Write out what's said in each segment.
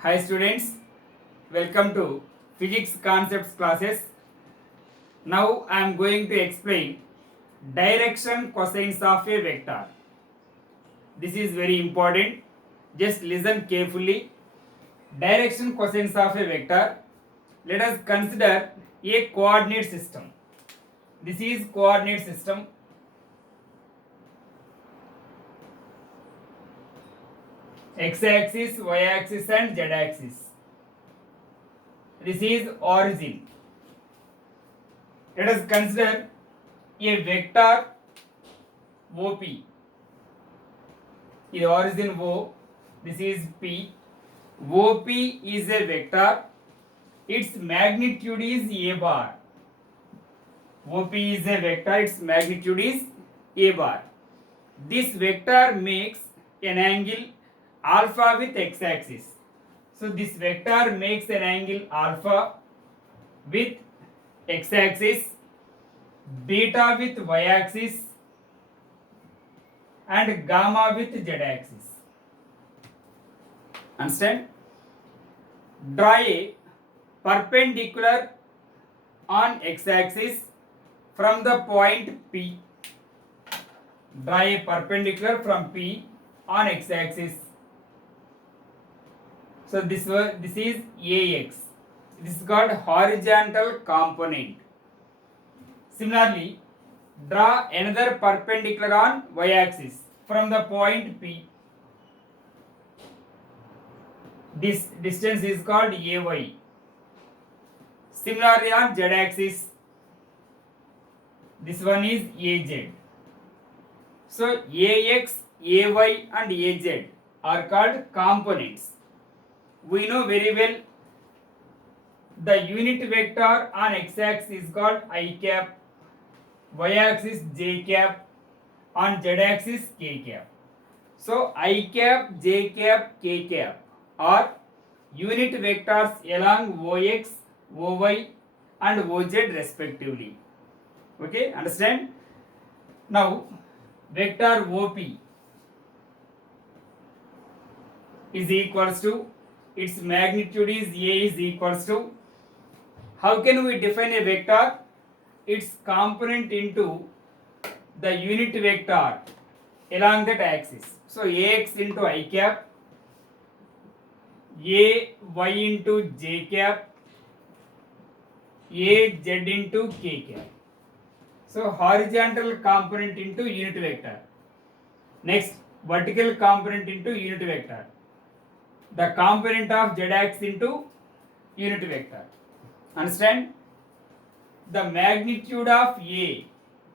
Hi students, welcome to physics concepts classes. Now I am going to explain direction cosines of a vector. This is very important. Just listen carefully. Direction cosines of a vector. Let us consider a coordinate system. This is coordinate system. X-axis, y-axis and z-axis. This is origin. Let us consider a vector OP. The origin O, this is P. OP is a vector. Its magnitude is A bar. OP is a vector. Its magnitude is A bar. This vector makes an angle alpha with x-axis. So this vector makes an angle alpha with x-axis, beta with y-axis and gamma with z-axis. Understand? Draw a perpendicular on x-axis from the point P. Draw a perpendicular from P on x-axis. So this is AX. This is called horizontal component. Similarly, draw another perpendicular on y-axis from the point P. This distance is called AY. Similarly on z-axis, this one is AZ. So AX, AY and AZ are called components. We know very well the unit vector on x-axis is called I cap, y-axis j cap, on z-axis k cap. So I cap, j cap, k cap are unit vectors along OX, OY and OZ respectively. Okay, understand? Now vector OP is equals to, its magnitude is A is equals to, how can we define a vector? Its component into the unit vector along that axis. So AX into I cap, AY into j cap, AZ into k cap. So horizontal component into unit vector. Next, vertical component into unit vector. The component of z-axis into unit vector. Understand? The magnitude of A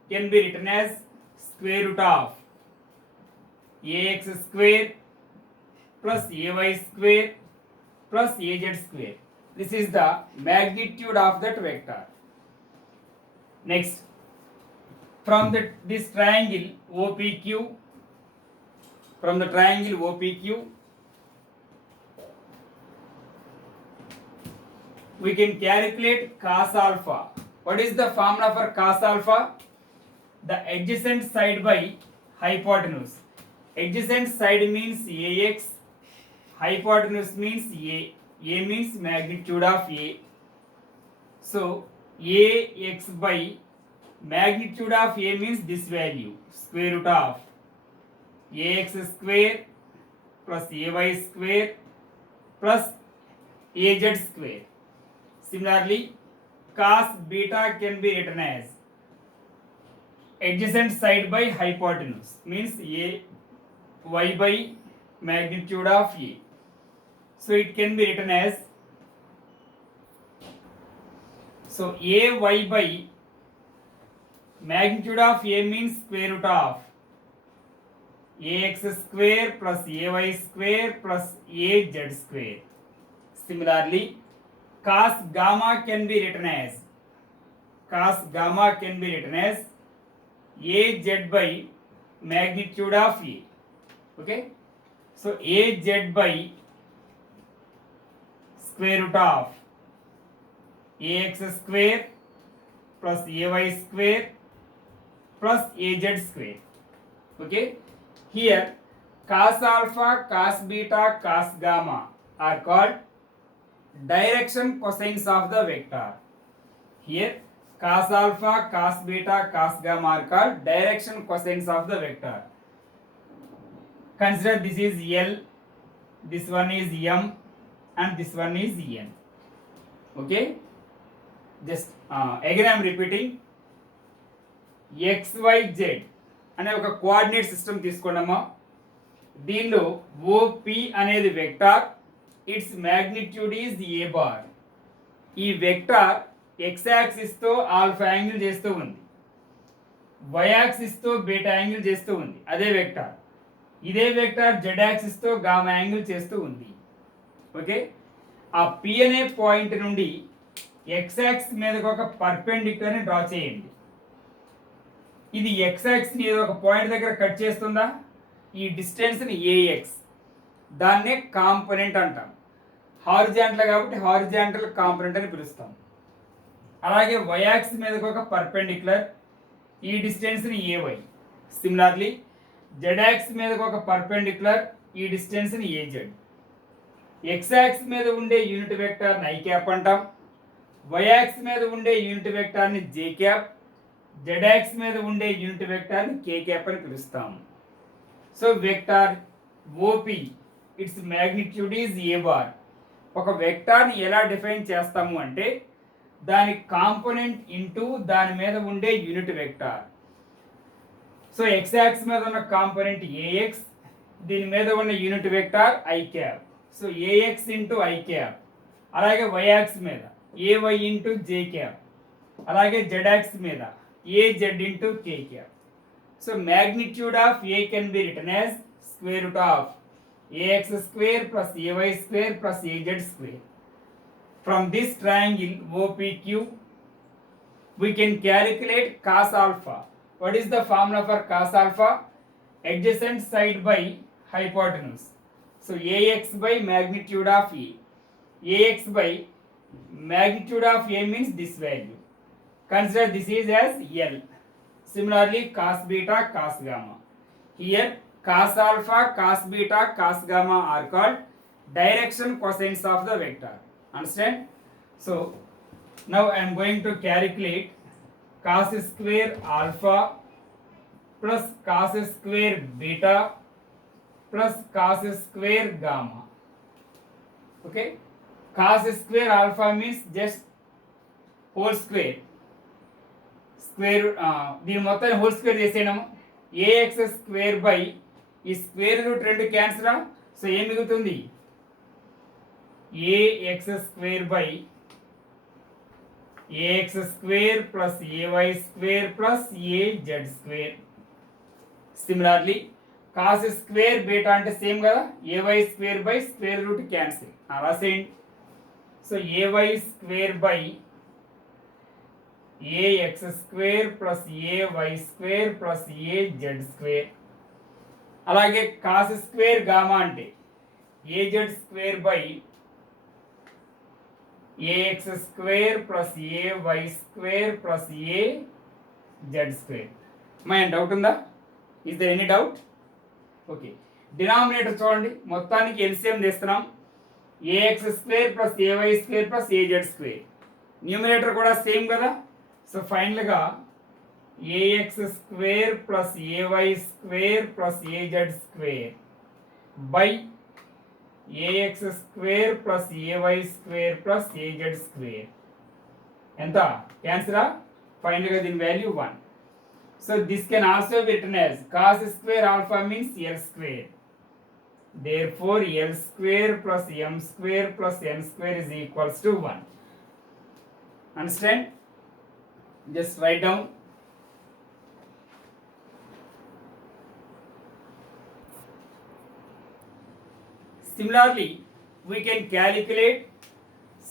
can be written as square root of AX square plus AY square plus AZ square. This is the magnitude of that vector. Next, from this triangle OPQ, from the triangle OPQ, we can calculate cos alpha. What is the formula for cos alpha? The adjacent side by hypotenuse. Adjacent side means AX, hypotenuse means A. A means magnitude of A. So AX by magnitude of A means this value, square root of AX square plus AY square plus AZ square. Similarly, cos beta can be written as adjacent side by hypotenuse means A y by magnitude of A. So it can be written as, so A y by magnitude of A means square root of AX square plus AY square plus AZ square. Similarly, cos gamma can be written as, AZ by magnitude of A. Okay, so AZ by square root of AX square plus AY square plus AZ square. Okay, here cos alpha, cos beta, cos gamma are called direction cosines of the vector. Here cos alpha, cos beta, cos gamma are called direction cosines of the vector. Consider this is L, this one is M, and this one is N. Okay, just again I am repeating. XYZ అనే ఒక coordinate system తీసుకున్నామా, దీనిలో ఓపి అనేది vector, it's magnitude is a bar. ఈ vector X యాక్సిస్తో alpha angle చేస్తూ ఉంది, వై యాక్సిస్తో బీటా యాంగిల్ చేస్తూ ఉంది, అదే వెక్టార్. ఇదే వెక్టార్ జెడ్ యాక్సిస్తో గామా యాంగిల్ చేస్తూ ఉంది. ఓకే, ఆ పి అనే పాయింట్ నుండి ఎక్స్ యాక్సిస్ మీదకి ఒక పర్పెండిక్యులర్ని డ్రా చేయండి. ఇది ఎక్స్ యాక్సిస్ని ఏదో ఒక పాయింట్ దగ్గర కట్ చేస్తుందా, ఈ డిస్టెన్స్ని ఏఎక్స్, దాన్నే కాంపోనెంట్ అంటాం. హారిజాంటల్ కాబట్టి హారిజాంటల్ కాంపోనెంట్ అని పిలుస్తాం. అలాగే వై యాక్సిస్ మీదకి ఒక పర్పెండిక్యులర్, ఈ డిస్టెన్స్ని ఏవై. సిమిలర్లీ జెడ్ యాక్సిస్ మీదకి ఒక పర్పెండిక్యులర్, ఈ డిస్టెన్స్ని ఏజెడ్. ఎక్స్ యాక్సిస్ మీద ఉండే యూనిట్ వెక్టార్ని ఐ క్యాప్ అంటాం, వై యాక్సిస్ మీద ఉండే యూనిట్ వెక్టార్ని జే క్యాప్, జెడ్ యాక్సిస్ మీద ఉండే యూనిట్ వెక్టార్ని కే క్యాప్ అని పిలుస్తాం. So vector OP it's magnitude is a bar. ఒక వెక్టార్ని ఎలా డిఫైన్ చేస్తాము అంటే దాని కాంపోనెంట్ ఇంటూ దాని మీద ఉండే unit vector. So X axis మీద ఉన్న కాంపోనెంట్ ఏఎక్స్, దీని మీద ఉన్న unit vector I cap. So A X into I cap. అలాగే వై యాక్సిస్ మీద ఏవై ఇంటూ జే క్యాప్. అలాగే జెడ్ యాక్సిస్ మీద A Z into K cap. So magnitude of A can be written as square root of ax square plus ay square plus az square. From this triangle OPQ, we can calculate cos alpha. What is the formula for cos alpha? Adjacent side by hypotenuse. So ax by magnitude of A. Ax by magnitude of A means this value. Consider this is as L. Similarly, cos beta, cos gamma. Here, cos alpha, cos beta, cos gamma are called direction cosines of the vector. Understand? So, now I am going to calculate cos square alpha plus cos square beta plus cos square gamma. Okay? Cos square alpha means just whole square. Square, దీని మొత్తాన్ని whole square చేసేయడము. A x square by ఈ square root రెండు cancel. So ఏం మిగులుతుంది, a x square by a x square plus a y square plus a z square. Similarly cos square beta అంటే same కదా, a y square by square root cancel రాసేయండి. So a y square by ax square plus ay square plus az square. అలాగే cos square gamma అంటే az square by ax square plus ay square plus az square. ఏమైనా doubt ఉందా? Is there any doubt? Okay, denominator చూడండి, మొత్తానికి LCM తీస్తున్నాం. ax square plus ay square plus az square. Numerator కూడా same కదా. So ఫైనల్గా a x square plus a y square plus a z square by a x square plus a y square plus a z square ఎంత క్యాన్సరా? ఫైనల్గా దీని value 1. So this can also be written as cos square alpha means l square. Therefore l square plus M square plus N square is equals to 1. Understand? Just write down. Similarly, we can calculate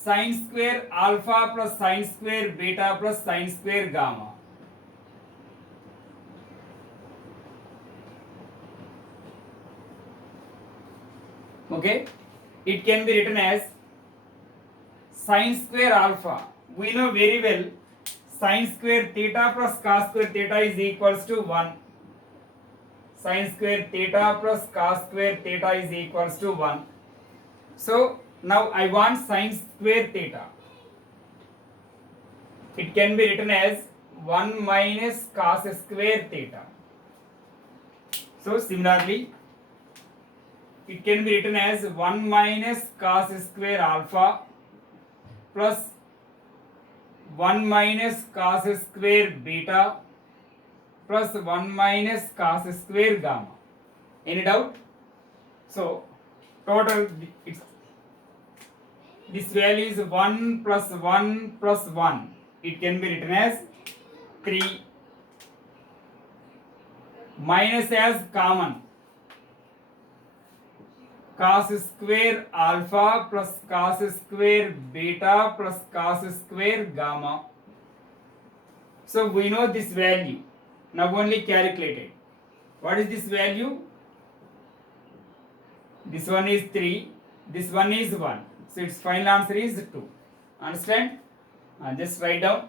sin square alpha plus sin square beta plus sin square gamma. Okay, it can be written as sin square alpha. We know very well sin square theta plus cos square theta is equals to 1. Sin square theta plus cos square theta is equals to 1. So now I want sine square theta. It can be written as 1 minus cos square theta. So similarly, it can be written as 1 minus cos square alpha plus 1 minus cos square beta plus 1 minus cos square gamma. Any doubt? So total it's this value is 1 plus 1 plus 1. It can be written as 3 minus as common cos square alpha plus cos square beta plus cos square gamma. So we know this value. Now only calculate it. What is this value? This one is 3. This one is 1. So its final answer is 2. Understand? Just write down.